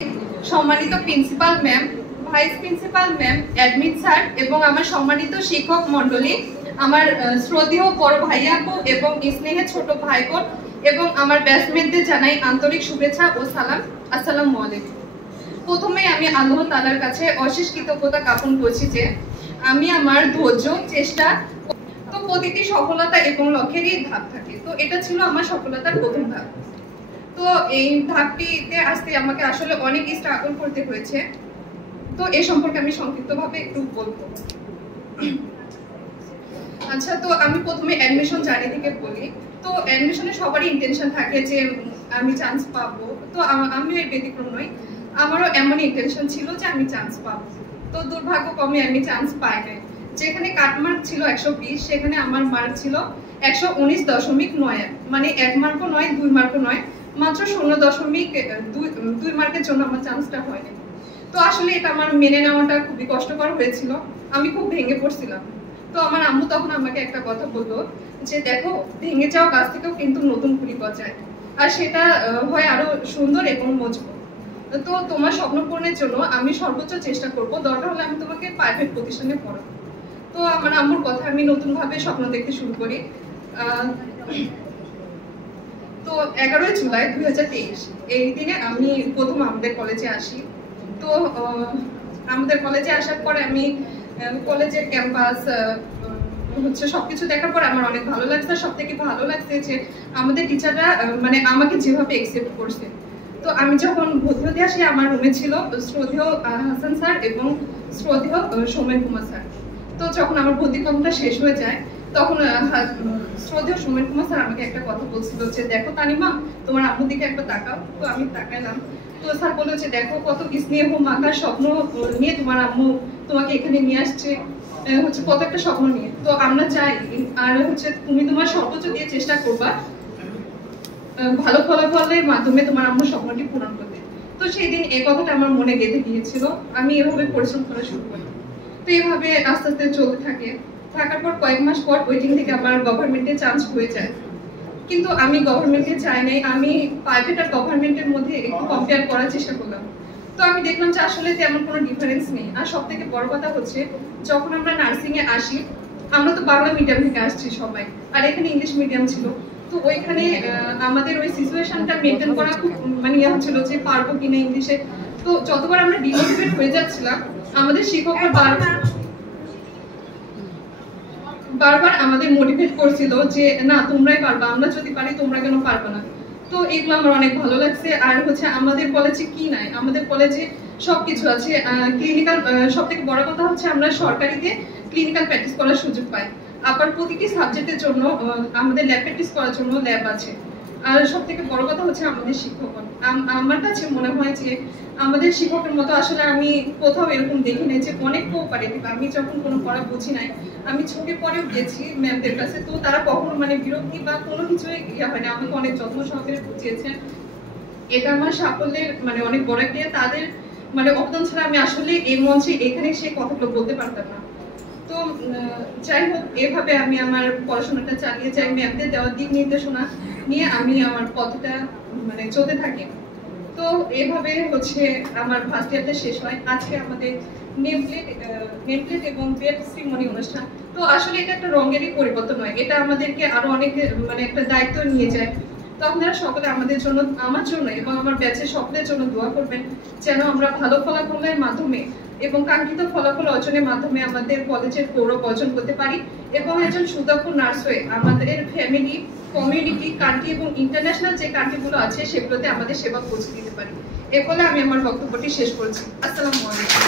সম্মানিত principal ma'am, vice principal ma'am, admin sir এবং আমার সম্মানিত শিক্ষক মণ্ডলী, আমার শ্রদ্ধেয় বড় ভাইয়া আপু এবং স্নেহের ছোট ভাই বোন এবং আমার ব্যাচমেটদের জানাই আন্তরিক শুভেচ্ছা ও সালাম। আসসালামু আলাইকুম। প্রথমে আমি আল্লাহ তাআলার কাছে অশেষ কৃতজ্ঞতা জ্ঞাপন করছি যে আমি আমার ধৈর্য, চেষ্টা, তো প্রতিটি সফলতা এবং লক্ষ্যেরই ধাপ থাকে। তো এটা ছিল আমার সফলতার প্রথম ধাপ। তো এই ধাপটিতে আসতে আমাকে আসলে অনেক স্ট্রাগল করতে হয়েছে। তো এই সম্পর্কে আমি সংক্ষিপ্তভাবে একটু বলবো। আচ্ছা, তো আমি প্রথমে অ্যাডমিশন জার্নি থেকে বলি। তো অ্যাডমিশনে সবারই ইন্টেনশন থাকে যে আমি চান্স পাবো। তো আমি এর ব্যতিক্রম নই, আমারও এমন ইন্টেনশন ছিল যে আমি চান্স পাবো। তো দুর্ভাগ্যক্রমে আমি চান্স পাই নাই। যেখানে কাটমার্ক ছিল 120, সেখানে আমার মার্ক ছিল 119.9, মানে 1 মার্কও নয়, 2 মার্কও নয়, মাত্র 0.2 মার্কের জন্য আমার চান্সটা হয়নি। তো আসলে এটা আমার মেনে নেওয়াটা খুবই কষ্টকর হয়েছিল, আমি খুব ভেঙে পড়ছিলাম। তো আমার আম্মু তখন আমাকে একটা কথা বললো যে দেখো, ভেঙে যাওয়া গাছ থেকেও কিন্তু নতুন কুড়ি গজায়, আর সেটা হয় আরো সুন্দর এবং মজবুত। তো তোমার স্বপ্ন পূরণের জন্য আমি সর্বোচ্চ চেষ্টা করব, দরকার হলে আমি তোমাকে প্রাইভেট প্রতিষ্ঠানে পড়াবো। তো আমার আম্মুর কথা আমি নতুন ভাবে স্বপ্ন দেখতে শুরু করি। তো 11 জুলাই 2023 এই দিনে আমি প্রথম আমাদের কলেজে আসি। তো আমাদের কলেজে আসার পর আমি কলেজের ক্যাম্পাস হচ্ছে সবকিছু দেখার পর আমার অনেক ভালো লাগছে। সব থেকে ভালো লাগছে যে আমাদের টিচাররা মানে আমাকে যেভাবে একসেপ্ট করছে। তো আমি যখন ভর্তি হতে আসি, আমার রুমে ছিল শ্রদ্ধেয় হাসান স্যার এবং শ্রদ্ধেয় সৌমেন কুমার স্যার। তো যখন আমার ভর্তি কর্মটা শেষ হয়ে যায়, তখন শ্রদ্ধেয় সৌমেন কুমার স্যার আমাকে একটা কথা বলছিল যে দেখো তানিমা, তোমার আম্মুর দিকে একবার তাকাও। তো আমি তাকাইলাম। তো স্যার বললো যে দেখো, কত স্নেহ মাখার স্বপ্ন নিয়ে তোমার আম্মু তোমাকে এখানে নিয়ে আসছে, হচ্ছে কত একটা স্বপ্ন নিয়ে। তো আমরা চাই আর হচ্ছে তুমি তোমার সর্বোচ্চ দিয়ে চেষ্টা করবা ভালো ফলাফলের মাধ্যমে তোমার আম্মুর স্বপ্নটি পূরণ করতে। তো সেই দিন এই কথাটা আমার মনে গেঁথে গিয়েছিল, আমি এভাবে পরিশ্রম করা শুরু করি। তো এইভাবে আস্তে আস্তে চলতে থাকে। থাকার পর কয়েক মাস পর ওয়েটিং থেকে আমার গভর্নমেন্টে চান্স হয়ে যায়। কিন্তু আমি গভর্নমেন্টে চাই নাই, আমি প্রাইভেট আর গভর্নমেন্টের মধ্যে একটু কম্পেয়ার করার চেষ্টা করলাম। তো আমি দেখলাম যে আসলে তেমন কোনো ডিফারেন্স নেই। আর সব থেকে বড় কথা হচ্ছে, যখন আমরা নার্সিং এ আসি, আমরা তো বাংলা মিডিয়াম থেকে আসছি সবাই, আর এখানে ইংলিশ মিডিয়াম ছিল। তো ওইখানে আমাদের ওই সিচুয়েশনটা মেনটেন করা খুব মানে ইয়ে হচ্ছিল যে পারবো কিনা ইংলিশে। তো যতবার আমরা ডিমোটিভেট হয়ে যাচ্ছিলাম, আমাদের শিক্ষকরা বারবার আমাদের মোটিভেট করছিল যে না, তোমরাই পারবা, আমরা যদি পারি তোমরা কেন পারবে না। তো এগুলো আমার অনেক ভালো লাগছে। আর হচ্ছে আমাদের কলেজে কি নাই, আমাদের কলেজে সবকিছু আছে। ক্লিনিক্যাল, সব থেকে বড় কথা হচ্ছে আমরা সরকারিতে ক্লিনিক্যাল প্র্যাকটিস করার সুযোগ পাই। আবার প্রতিটি সাবজেক্টের জন্য আমাদের ল্যাব প্র্যাকটিস করার জন্য ল্যাব আছে। আর সব থেকে বড় কথা হচ্ছে আমাদের শিক্ষকগণ, আমার কাছে মনে হয় যে আমাদের শিক্ষকের মতো আসলে আমি কোথাও এরকম দেখি নাই যে অনেক কোঅপারেটিভ। আমি যখন কোনো পড়া বুঝি নাই, আমি ছুটির পরেও গেছি ম্যামদের কাছে, তো তারা কখনো মানে বিরক্তি বা কোনো কিছুই ইয়ে হয় না, আমাকে অনেক যত্ন সহকারে বুঝিয়েছেন। এটা আমার সাফল্যের মানে অনেক বড় একটা। তাদের মানে অবদান ছাড়া আমি আসলে এই মঞ্চে এখানে সেই কথাগুলো বলতে পারতাম না। তো যাই হোক, এভাবে আমি আমার পড়াশোনাটা চালিয়ে যাই, ম্যামদের দেওয়া দিক নির্দেশনা নিয়ে আমি আমার পথটা মানে চলতে থাকি। তো এভাবে হচ্ছে আমার ফার্স্ট ইয়ারটা শেষ হয়। আজকে আমাদের নেমপ্লেট এবং বেড সিরিমনি অনুষ্ঠান। তো আসলে এটা একটা রঙেরই পরিবর্তন নয়, এটা আমাদেরকে আরো অনেক মানে একটা দায়িত্ব নিয়ে যায়। তো আপনারা সকলে আমাদের জন্য, আমার জন্য এবং আমার ব্যাচের সকলের জন্য দোয়া করবেন, যেন আমরা ভালো ফলাফলের মাধ্যমে এবং কাঙ্ক্ষিত ফলাফল অর্জনের মাধ্যমে আমাদের কলেজের গৌরব অর্জন করতে পারি এবং একজন সুদক্ষ নার্স হয়ে আমাদের ফ্যামিলি, কমিউনিটি, কান্ট্রি এবং ইন্টারন্যাশনাল যে কান্ট্রিগুলো আছে সেগুলোতে আমাদের সেবা পৌঁছে দিতে পারি। এর ফলে আমি আমার বক্তব্যটি শেষ করছি। আসসালামু আলাইকুম।